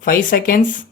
5 seconds.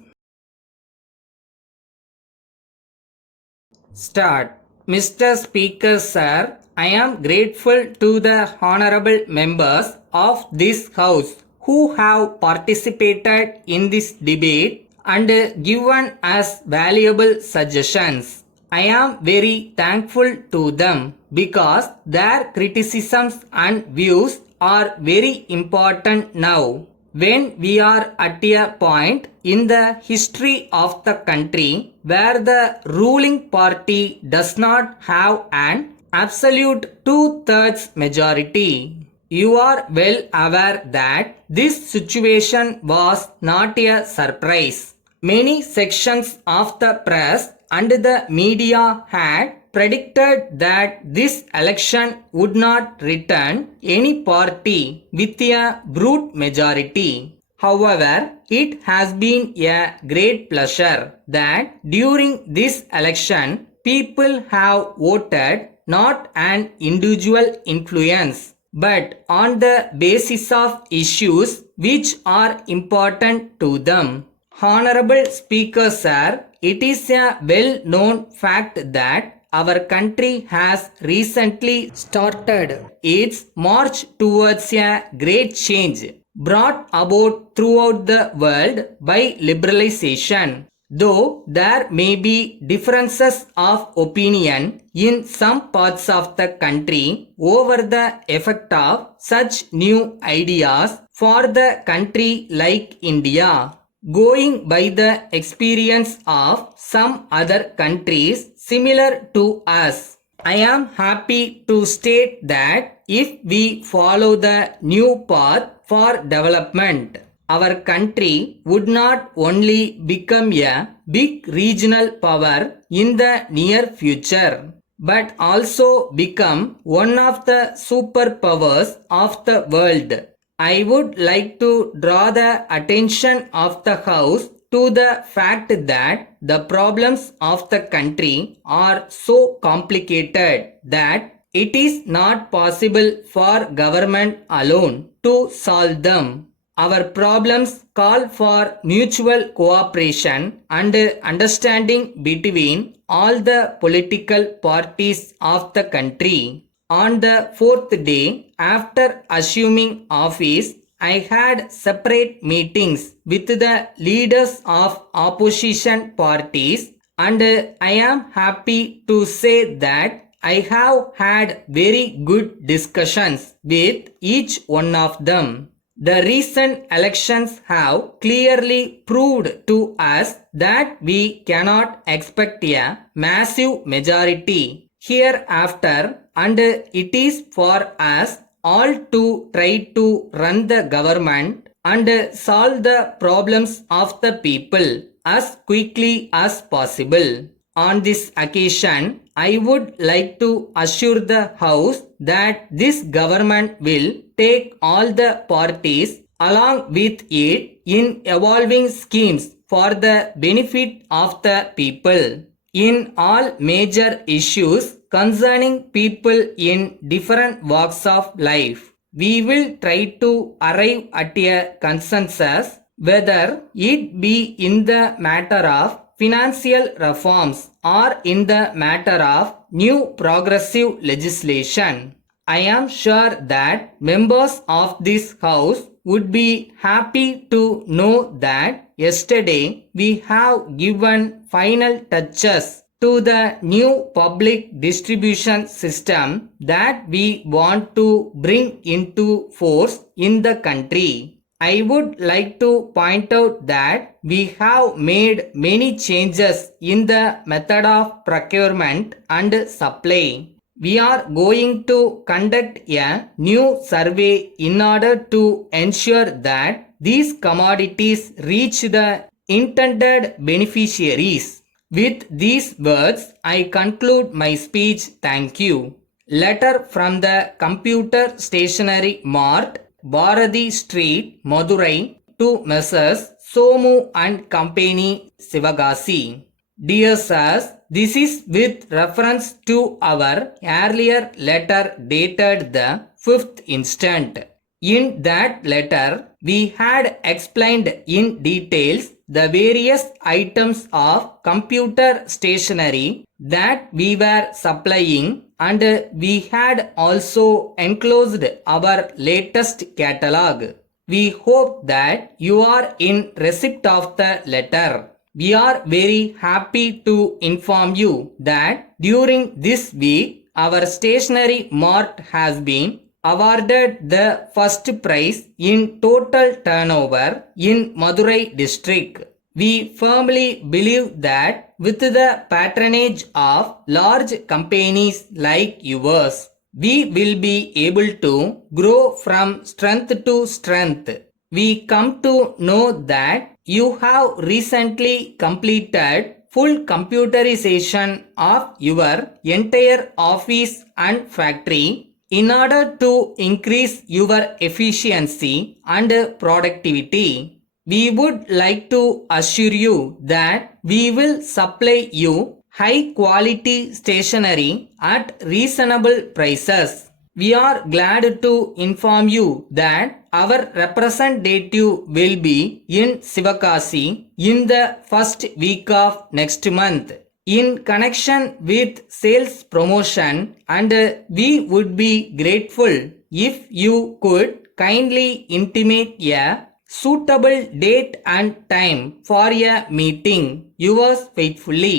Start. Mr. Speaker, sir, I am grateful to the honorable members of this House who have participated in this debate and given us valuable suggestions. I am very thankful to them because their criticisms and views are very important now. When we are at a point in the history of the country where the ruling party does not have an absolute two-thirds majority. You are well aware that this situation was not a surprise. Many sections of the press and the media had predicted that this election would not return any party with a brute majority. However, it has been a great pleasure that during this election, people have voted not an individual influence, but on the basis of issues which are important to them. Honorable Speaker, sir, it is a well-known fact that our country has recently started its march towards a great change brought about throughout the world by liberalization. Though there may be differences of opinion in some parts of the country over the effect of such new ideas for the country like India. Going by the experience of some other countries similar to us, I am happy to state that if we follow the new path for development, our country would not only become a big regional power in the near future, but also become one of the superpowers of the world. I would like to draw the attention of the House to the fact that the problems of the country are so complicated that it is not possible for government alone to solve them. Our problems call for mutual cooperation and understanding between all the political parties of the country. On the fourth day after assuming office, I had separate meetings with the leaders of opposition parties, and I am happy to say that I have had very good discussions with each one of them. The recent elections have clearly proved to us that we cannot expect a massive majority hereafter, and it is for us all to try to run the government and solve the problems of the people as quickly as possible. On this occasion, I would like to assure the House that this government will take all the parties along with it in evolving schemes for the benefit of the people. In all major issues concerning people in different walks of life, we will try to arrive at a consensus, whether it be in the matter of financial reforms or in the matter of new progressive legislation. I am sure that members of this House would be happy to know that yesterday we have given final touches to the new public distribution system that we want to bring into force in the country. I would like to point out that we have made many changes in the method of procurement and supply. We are going to conduct a new survey in order to ensure that these commodities reach the intended beneficiaries. With these words, I conclude my speech. Thank you. Letter from the Computer Stationery Mart, Bharati Street, Madurai, to Messrs. Somu and Company, Sivagasi. Dear sirs, this is with reference to our earlier letter dated the 5th instant. In that letter, we had explained in details the various items of computer stationery that we were supplying, and we had also enclosed our latest catalog. We hope that you are in receipt of the letter. We are very happy to inform you that during this week our stationery mart has been awarded the first prize in total turnover in Madurai district. We firmly believe that with the patronage of large companies like yours, we will be able to grow from strength to strength. We come to know that you have recently completed full computerization of your entire office and factory in order to increase your efficiency and productivity. We would like to assure you that we will supply you high quality stationery at reasonable prices. We are glad to inform you that our representative will be in Sivakasi in the first week of next month in connection with sales promotion, and we would be grateful if you could kindly intimate a suitable date and time for a meeting. Yours faithfully.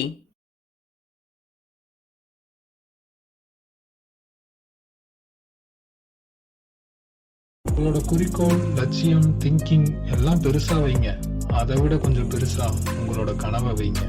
உங்களோட குறிக்கோள், லட்சியம், thinking எல்லாம் பெருசா வைங்க. அதை விட கொஞ்சம் பெருசா உங்களோட கனவை வைங்க.